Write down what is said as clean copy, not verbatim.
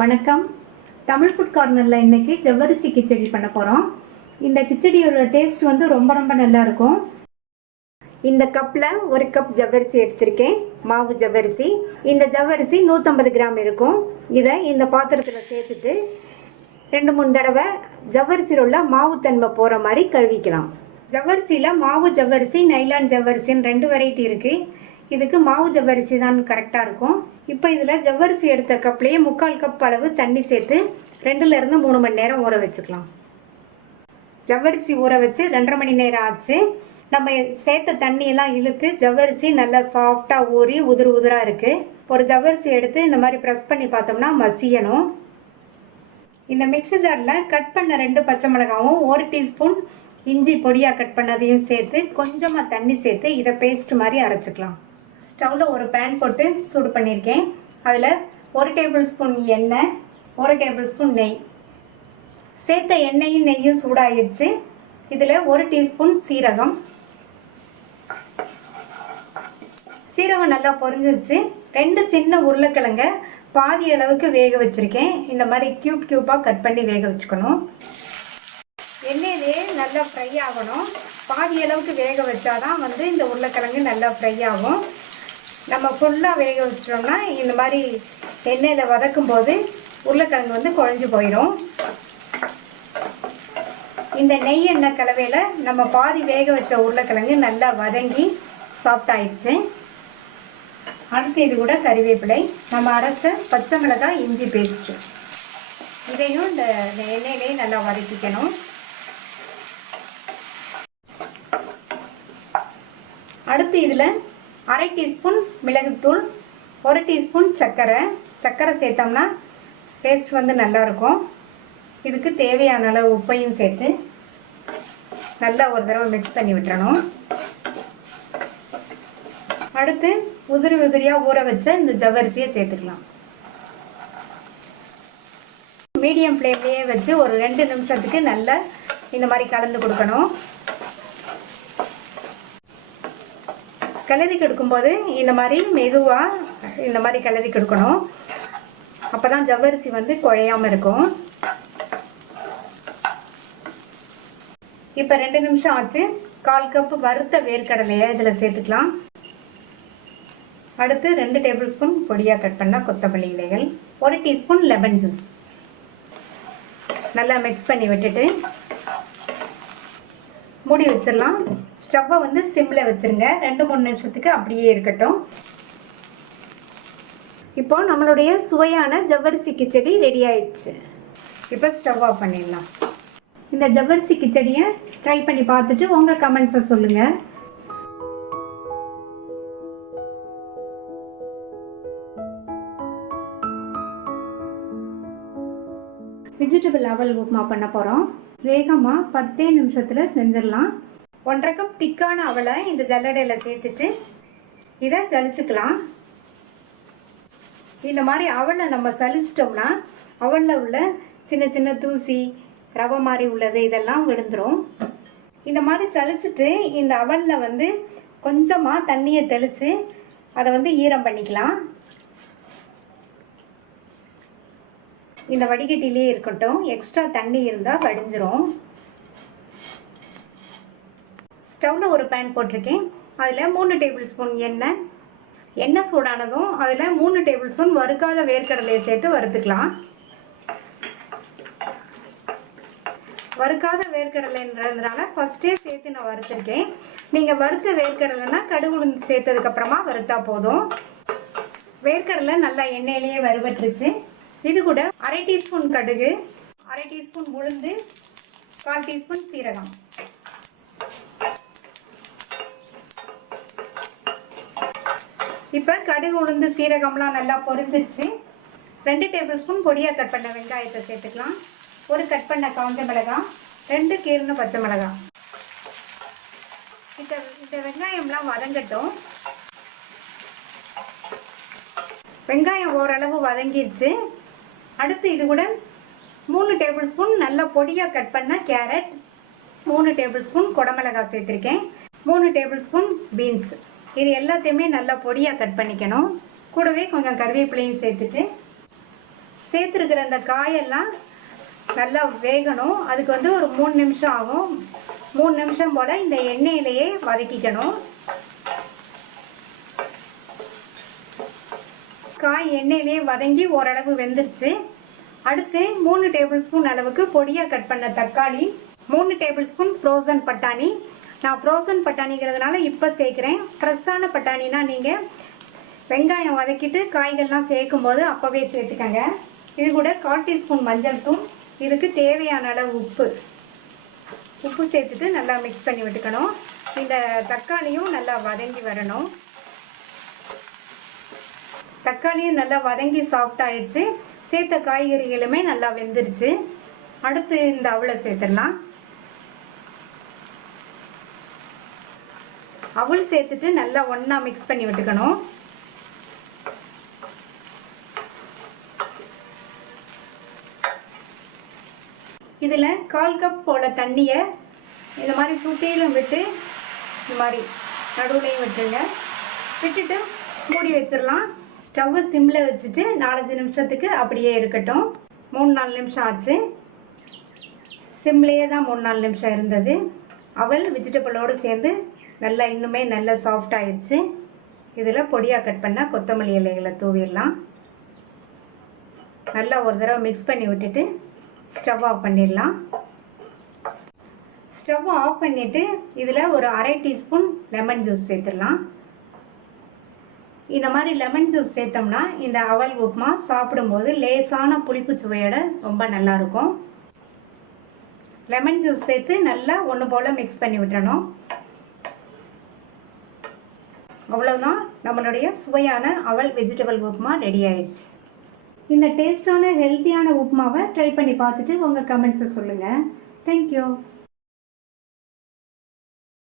வணக்கம். தமிழ் ஃபுட் கார்னரில் இன்றைக்கி ஜவ்வரிசி கிச்சடி பண்ண போகிறோம். இந்த கிச்சடியோட டேஸ்ட் வந்து ரொம்ப நல்லா இருக்கும். இந்த கப்பில் 1 கப் ஜவ்வரிசி எடுத்திருக்கேன், மாவு ஜவ்வரிசி. இந்த ஜவ்வரிசி 150 கிராம் இருக்கும். இதை இந்த பாத்திரத்தில் சேர்த்துட்டு 2-3 தடவை ஜவ்வரிசியில் உள்ள மாவு தன்மை போகிற மாதிரி கழுவிக்கலாம். ஜவ்வரிசியில் மாவு ஜவ்வரிசி, நைலான் ஜவ்வரிசின்னு 2 வெரைட்டி இருக்குது. இதுக்கு மாவு ஜவ்வரிசி தான் கரெக்டாக இருக்கும். இப்போ இதில் ஜவ்வரிசி எடுத்த கப்லேயே 3/4 கப் அளவு தண்ணி சேர்த்து 2லேருந்து 3 மணி நேரம் ஊற வச்சுக்கலாம். ஜவ்வரிசி ஊற வச்சு 2.5 மணி நேரம் ஆச்சு. நம்ம சேர்த்த தண்ணியெல்லாம் இழுத்து ஜவ்வரிசி நல்லா சாஃப்டாக ஊறி உதிராக இருக்குது. ஒரு ஜவ்வரிசி எடுத்து இந்த மாதிரி ப்ரெஸ் பண்ணி பார்த்தோம்னா மசியணும். இந்த மிக்ஸி ஜாரில் கட் பண்ண 2 பச்சை மிளகாவும் 1 டீஸ்பூன் இஞ்சி பொடியாக கட் பண்ணதையும் சேர்த்து கொஞ்சமாக தண்ணி சேர்த்து இதை பேஸ்ட் மாதிரி அரைச்சிக்கலாம். ஸ்டவ்வில் ஒரு பேன் போட்டு சூடு பண்ணியிருக்கேன். அதில் 1 டேபிள் ஸ்பூன் எண்ணெய், 1 டேபிள் ஸ்பூன் நெய் சேர்த்த எண்ணெயும் நெய்யும் சூடாகிடுச்சு. இதில் 1 டீஸ்பூன் சீரகம் நல்லா பொரிஞ்சிருச்சு. 2 சின்ன உருளைக்கிழங்க பாதி அளவுக்கு வேக வச்சுருக்கேன். இந்த மாதிரி க்யூபாக கட் பண்ணி வேக வச்சுக்கணும். எண்ணெயிலே நல்லா ஃப்ரை ஆகணும். பாதி அளவுக்கு வேக வச்சாதான் வந்து இந்த உருளைக்கிழங்கு நல்லா ஃப்ரை ஆகும். நம்ம ஃபுல்லாக வேக வச்சிட்டோம்னா இந்த மாதிரி எண்ணெயில் வதக்கும் போது உருளைக்கிழங்கு வந்து குழஞ்சி போயிடும். இந்த நெய் எண்ணெய் கலவையில் நம்ம பாதி வேக வச்ச உருளைக்கிழங்கு நல்லா வதங்கி சாஃப்ட் ஆயிடுச்சு. அடுத்து இது கூட கறிவேப்பிலை, நம்ம அரைச்ச பச்சை மிளகாய், இஞ்சி பேஸ்ட்டு இதையும் இந்த எண்ணெயிலே நல்லா வதக்கிக்கணும். அடுத்து இதில் 1/2 டீஸ்பூன் மிளகுத்தூள், 1 டீஸ்பூன் சர்க்கரை சேர்த்தோம்னா டேஸ்ட் வந்து நல்லாயிருக்கும். இதுக்கு தேவையான அளவு உப்பையும் சேர்த்து நல்லா ஒரு தடவை மிக்ஸ் பண்ணி விட்டுறணும். அடுத்து உதிரியாக ஊற வச்ச இந்த ஜவ்வரிசியை சேர்த்துக்கலாம். மீடியம் ஃப்ளேம்லேயே வச்சு ஒரு 2 நிமிஷத்துக்கு நல்லா இந்த மாதிரி கலந்து கொடுக்கணும். கிளறி கொடுக்கும்போது இந்த மாதிரி மெதுவாக இந்த மாதிரி கிளறி கொடுக்கணும். அப்போ தான் ஜவ்வரிசி வந்து குழையாமல் இருக்கும். இப்போ 2 நிமிஷம் ஆச்சு. 1/4 கப் வறுத்த வேர்க்கடலையை இதில் சேர்த்துக்கலாம். அடுத்து 2 டேபிள் ஸ்பூன் பொடியாக கட் பண்ண கொத்தமல்லி இலைகள், 1 டீஸ்பூன் லெமன் ஜூஸ் நல்லா மிக்ஸ் பண்ணி விட்டுட்டு மூடி வச்சிடலாம். ஸ்டவ்வை வந்து சிம்மில் வச்சுருங்க. 2-3 நிமிஷத்துக்கு அப்படியே இருக்கட்டும். இப்போ நம்மளுடைய சுவையான ஜவ்வரிசி கிச்சடி ரெடி ஆயிடுச்சு. இப்போ ஸ்டவ் ஆஃப் பண்ணிடலாம். இந்த ஜவ்வரிசி கிச்சடியை ட்ரை பண்ணி பார்த்துட்டு உங்கள் கமெண்ட்ஸை சொல்லுங்கள். வெஜிடபிள் அவல் உப்புமா பண்ண போகிறோம். வேகமாக 10 நிமிஷத்தில் செஞ்சிடலாம். 1/2 கப் திக்கான அவலை இந்த ஜல்லடையில் சேர்த்துட்டு இதை சலிச்சுக்கலாம். இந்த மாதிரி அவலை நம்ம சலிச்சிட்டோம்னா அவலில் உள்ள சின்ன சின்ன தூசி, ரவை மாதிரி உள்ளது இதெல்லாம் விழுந்துடும். இந்த மாதிரி சலிச்சுட்டு இந்த அவலில் வந்து கொஞ்சமாக தண்ணியை தெளித்து அதை வந்து ஈரம் பண்ணிக்கலாம். இந்த வடிகட்டிலே இருக்கட்டும், எக்ஸ்ட்ரா தண்ணி இருந்தால் வடிஞ்சிரும். ஸ்டவ்வில் ஒரு பேன் போட்டிருக்கேன். அதில் 3 டேபிள் ஸ்பூன் எண்ணெய் சூடானதும் அதில் 3 டேபிள் ஸ்பூன் வறுக்காத வேர்க்கடலையை சேர்த்து வறுத்துக்கலாம். வறுக்காத வேர்க்கடலைன்றதுனால ஃபஸ்ட்டே சேர்த்து நான் வறுத்துருக்கேன். நீங்கள் வறுத்த வேர்க்கடலைன்னா கடுகு உளுந்து சேர்த்ததுக்கப்புறமா வறுத்தா போதும். வேர்க்கடலை நல்லா எண்ணெயிலேயே வறுபட்டுருச்சு. இது கூட 1/2 டீஸ்பூன் கடுகு, 1/2 டீஸ்பூன் உளுந்து, 1/4 டீஸ்பூன் சீரகம், இப்போ கடுகு உளுந்து சீரகம்லாம் நல்லா பொரிஞ்சிருச்சு. 2 டேபிள் ஸ்பூன் பொடியாக கட் பண்ண வெங்காயத்தை சேர்த்துக்கலாம். 1 கட் பண்ண காஞ்ச மிளகாய், 2 கீறின பச்சை மிளகாய். இந்த வெங்காயம்லாம் வதங்கட்டும். வெங்காயம் ஓரளவு வதங்கிடுச்சு. அடுத்து இது கூட 3 டேபிள் ஸ்பூன் நல்லா பொடியாக கட் பண்ண கேரட், 3 டேபிள் ஸ்பூன் குடமிளகாய் சேர்த்துருக்கேன், 3 டேபிள் ஸ்பூன் பீன்ஸ். இது எல்லாத்தையுமே நல்லா பொடியாக கட் பண்ணிக்கணும். கூடவே கொஞ்சம் கறிவேப்பிலையும் சேர்த்துட்டு சேர்த்துருக்கிற அந்த காயெல்லாம் நல்லா வேகணும். அதுக்கு வந்து ஒரு 3 நிமிஷம் ஆகும். 3 நிமிஷம் போல் இந்த எண்ணெயிலேயே வதக்கிக்கணும். காய் எண்ணெயிலேயே வதங்கி ஓரளவு வெந்துருச்சு. அடுத்து 3 டேபிள் ஸ்பூன் அளவுக்கு பொடியாக கட் பண்ண தக்காளி, 3 டேபிள் ஸ்பூன் ஃப்ரோசன் பட்டாணி. நான் ஃப்ரோசன் பட்டாணிங்கிறதுனால இப்போ சேர்க்குறேன். ஃப்ரெஷ்ஷான பட்டாணினா நீங்கள் வெங்காயம் வதக்கிட்டு காய்கள்லாம் சேர்க்கும் போது அப்போவே சேர்த்துக்கங்க. இது கூட 1/4 டீஸ்பூன் மஞ்சள் தூள், இதுக்கு தேவையான அளவு உப்பு சேர்த்துட்டு நல்லா மிக்ஸ் பண்ணி விட்டுக்கணும். இந்த தக்காளியும் நல்லா வதங்கி வரணும். தக்காளியும் நல்லா வதங்கி சாஃப்ட் ஆயிடுச்சு. சேர்த்த காய்கறிகளுமே நல்லா வெந்துருச்சு. அடுத்து இந்த அவலை சேர்த்துடலாம். அவல் சேர்த்துட்டு நல்லா ஒன்றா மிக்ஸ் பண்ணி விட்டுக்கணும். இதில் 1/4 கப் போல் தண்ணியை இந்த மாதிரி சுட்டியிலும் விட்டு இந்த மாதிரி நடுவுலையும் விட்டுருங்க. விட்டுட்டு மூடி வச்சிடலாம். ஸ்டவ்வை சிம்மில் வச்சுட்டு 4-5 நிமிஷத்துக்கு அப்படியே இருக்கட்டும். 3-4 நிமிஷம் ஆச்சு. சிம்லேயே தான் 3-4 நிமிஷம் இருந்தது. அவல் வெஜிடபிளோடு சேர்ந்து நல்லா இன்னுமே நல்லா சாஃப்ட் ஆயிடுச்சு. இதில் பொடியாக கட் பண்ணால் கொத்தமல்லி இலைகளை தூவிடலாம். நல்லா ஒரு தடவை மிக்ஸ் பண்ணி விட்டுட்டு ஸ்டவ் ஆஃப் பண்ணிடலாம். ஸ்டவ் ஆஃப் பண்ணிவிட்டு இதில் ஒரு 1/2 டீஸ்பூன் லெமன் ஜூஸ் சேர்த்துடலாம். இந்த மாதிரி லெமன் ஜூஸ் சேர்த்தோம்னா இந்த அவல் உப்புமா சாப்பிடும்போது லேசான புளிப்பு சுவையோட ரொம்ப நல்லாயிருக்கும். லெமன் ஜூஸ் சேர்த்து நல்லா ஒன்று போல் மிக்ஸ் பண்ணி விட்டுறணும். அவ்வளோதான், நம்மளுடைய சுவையான அவல் வெஜிடபிள் உப்புமா ரெடி ஆயிடுச்சு. இந்த டேஸ்டான ஹெல்த்தியான உப்புமாவை ட்ரை பண்ணி பார்த்துட்டு உங்கள் கமெண்ட்ஸை சொல்லுங்கள். தேங்க்யூ.